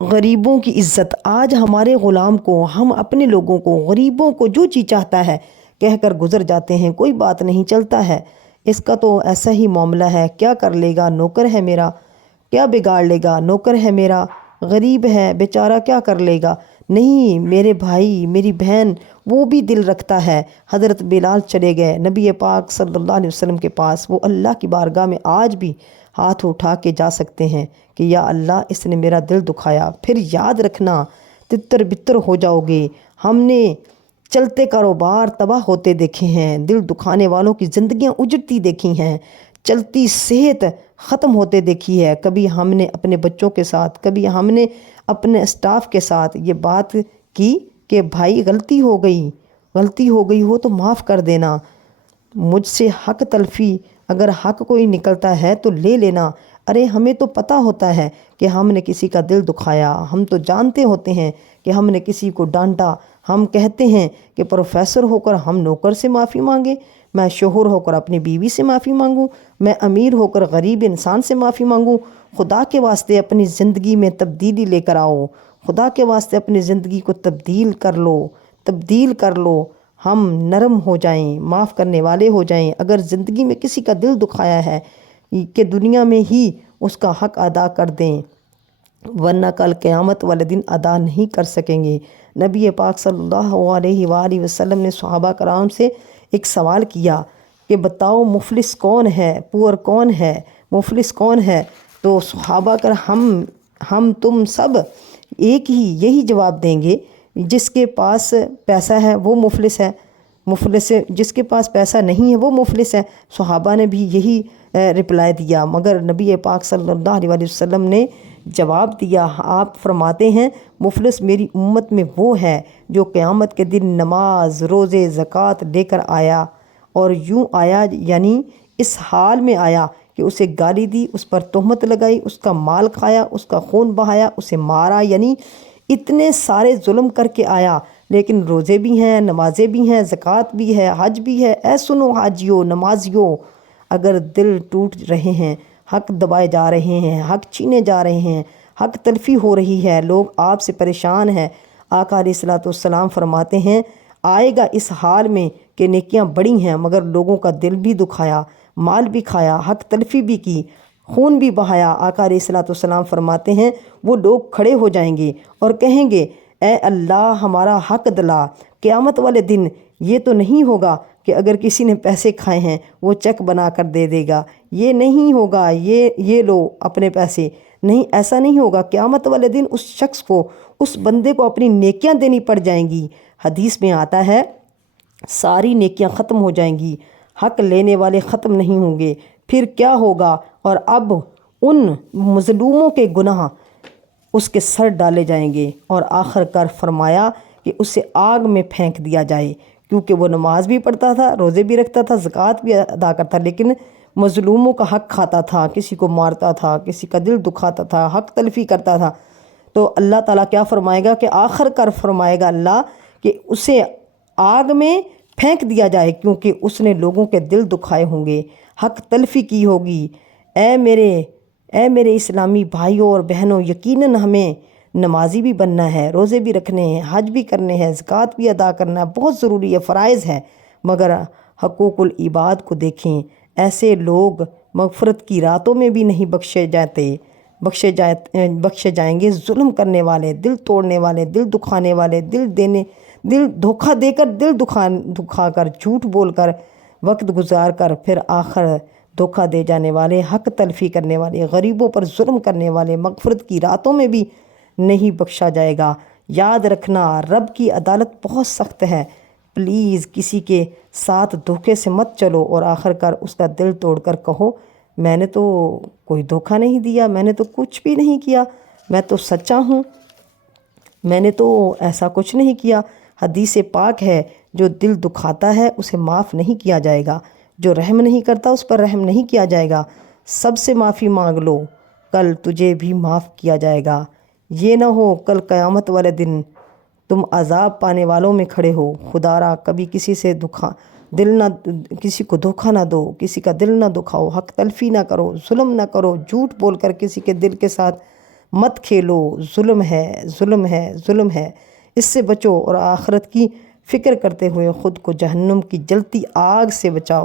غریبوں کی عزت۔ آج ہمارے غلام کو، ہم اپنے لوگوں کو، غریبوں کو جو چیز چاہتا ہے کہہ کر گزر جاتے ہیں، کوئی بات نہیں چلتا ہے، اس کا تو ایسا ہی معاملہ ہے، کیا کر لے گا، نوکر ہے میرا، کیا بگاڑ لے گا، نوکر ہے میرا، غریب ہے بیچارہ، کیا کر لے گا۔ نہیں، میرے بھائی، میری بہن، وہ بھی دل رکھتا ہے۔ حضرت بلال چلے گئے نبی پاک صلی اللہ علیہ وسلم کے پاس، وہ اللہ کی بارگاہ میں آج بھی ہاتھ اٹھا کے جا سکتے ہیں کہ یا اللہ اس نے میرا دل دکھایا۔ پھر یاد رکھنا تتر بتر ہو جاؤ گے۔ ہم نے چلتے کاروبار تباہ ہوتے دیکھے ہیں، دل دکھانے والوں کی زندگیاں اجڑتی دیکھی ہیں، چلتی صحت ختم ہوتے دیکھی ہے۔ کبھی ہم نے اپنے بچوں کے ساتھ، کبھی ہم نے اپنے اسٹاف کے ساتھ یہ بات کی کہ بھائی غلطی ہو گئی ہو تو معاف کر دینا، مجھ سے حق تلفی اگر حق کوئی نکلتا ہے تو لے لینا۔ ارے ہمیں تو پتہ ہوتا ہے کہ ہم نے کسی کا دل دکھایا، ہم تو جانتے ہوتے ہیں کہ ہم نے کسی کو ڈانٹا۔ ہم کہتے ہیں کہ پروفیسر ہو کر ہم نوکر سے معافی مانگیں، میں شوہر ہو کر اپنی بیوی سے معافی مانگوں، میں امیر ہو کر غریب انسان سے معافی مانگوں۔ خدا کے واسطے اپنی زندگی میں تبدیلی لے کر آؤ، خدا کے واسطے اپنی زندگی کو تبدیل کر لو۔ ہم نرم ہو جائیں، معاف کرنے والے ہو جائیں۔ اگر زندگی میں کسی کا دل دکھایا ہے کہ دنیا میں ہی اس کا حق ادا کر دیں، ورنہ کل قیامت والے دن ادا نہیں کر سکیں گے۔ نبی پاک صلی اللہ علیہ وآلہ وسلم نے صحابہ کرام سے ایک سوال کیا کہ بتاؤ مفلس کون ہے، پور کون ہے، مفلس کون ہے؟ تو صحابہ کر ہم تم سب ایک ہی یہی جواب دیں گے، جس کے پاس پیسہ ہے وہ مفلس ہے، جس کے پاس پیسہ نہیں ہے وہ مفلس ہے۔ صحابہ نے بھی یہی رپلائی دیا، مگر نبی پاک صلی اللہ علیہ وسلم نے جواب دیا، آپ فرماتے ہیں مفلس میری امت میں وہ ہے جو قیامت کے دن نماز، روزے، زکوٰۃ لے کر آیا، اور یوں آیا یعنی اس حال میں آیا کہ اسے گالی دی، اس پر تہمت لگائی، اس کا مال کھایا، اس کا خون بہایا، اسے مارا، یعنی اتنے سارے ظلم کر کے آیا، لیکن روزے بھی ہیں، نمازیں بھی ہیں، زکوٰۃ بھی ہے، حج بھی ہے۔ اے سنو حاجیو، نمازیو، اگر دل ٹوٹ رہے ہیں، حق دبائے جا رہے ہیں، حق چھینے جا رہے ہیں، حق تلفی ہو رہی ہے، لوگ آپ سے پریشان ہیں، آقا علیہ الصلوۃ والسلام فرماتے ہیں آئے گا اس حال میں کہ نیکیاں بڑی ہیں مگر لوگوں کا دل بھی دکھایا، مال بھی کھایا، حق تلفی بھی کی، خون بھی بہایا۔ آقا علیہ الصلوۃ والسلام فرماتے ہیں وہ لوگ کھڑے ہو جائیں گے اور کہیں گے اے اللہ ہمارا حق دلا۔ قیامت والے دن یہ تو نہیں ہوگا کہ اگر کسی نے پیسے کھائے ہیں وہ چیک بنا کر دے دے گا، یہ نہیں ہوگا یہ لو اپنے پیسے، نہیں، ایسا نہیں ہوگا۔ قیامت والے دن اس شخص کو، اس بندے کو اپنی نیکیاں دینی پڑ جائیں گی۔ حدیث میں آتا ہے ساری نیکیاں ختم ہو جائیں گی، حق لینے والے ختم نہیں ہوں گے۔ پھر کیا ہوگا؟ اور اب ان مظلوموں کے گناہ اس کے سر ڈالے جائیں گے، اور آخر کار فرمایا کہ اسے آگ میں پھینک دیا جائے، کیونکہ وہ نماز بھی پڑھتا تھا، روزے بھی رکھتا تھا، زکوٰۃ بھی ادا کرتا، لیکن مظلوموں کا حق کھاتا تھا، کسی کو مارتا تھا، کسی کا دل دکھاتا تھا، حق تلفی کرتا تھا۔ تو اللہ تعالیٰ کیا فرمائے گا کہ آخر کار فرمائے گا اللہ کہ اسے آگ میں پھینک دیا جائے، کیونکہ اس نے لوگوں کے دل دکھائے ہوں گے، حق تلفی کی ہوگی۔ اے میرے اسلامی بھائیوں اور بہنوں، یقیناً ہمیں نمازی بھی بننا ہے، روزے بھی رکھنے ہیں، حج بھی کرنے ہیں، زکوٰۃ بھی ادا کرنا ہے، بہت ضروری ہے، فرائض ہے، مگر حقوق العباد کو دیکھیں۔ ایسے لوگ مغفرت کی راتوں میں بھی نہیں بخشے جائیں گے۔ ظلم کرنے والے، دل توڑنے والے، دل دکھانے والے، دل دھوکہ دے کر، دل دکھا کر، جھوٹ بول کر، وقت گزار کر، پھر آخر دھوکہ دے جانے والے، حق تلفی کرنے والے، غریبوں پر ظلم کرنے والے، مغفرت کی راتوں میں بھی نہیں بخشا جائے گا۔ یاد رکھنا رب کی عدالت بہت سخت ہے، پلیز کسی کے ساتھ دھوکے سے مت چلو اور آخر کار اس کا دل توڑ کر کہو میں نے تو کوئی دھوکہ نہیں دیا، میں نے تو کچھ بھی نہیں کیا، میں تو سچا ہوں، میں نے تو ایسا کچھ نہیں کیا۔ حدیث پاک ہے جو دل دکھاتا ہے اسے معاف نہیں کیا جائے گا، جو رحم نہیں کرتا اس پر رحم نہیں کیا جائے گا۔ سب سے معافی مانگ لو، کل تجھے بھی معاف کیا جائے گا۔ یہ نہ ہو کل قیامت والے دن تم عذاب پانے والوں میں کھڑے ہو۔ خدا را کبھی کسی کو دھوکہ نہ دو، کسی کا دل نہ دکھاؤ، حق تلفی نہ کرو، ظلم نہ کرو، جھوٹ بول کر کسی کے دل کے ساتھ مت کھیلو، ظلم ہے، ظلم ہے، ظلم ہے، اس سے بچو اور آخرت کی فکر کرتے ہوئے خود کو جہنم کی جلتی آگ سے بچاؤ۔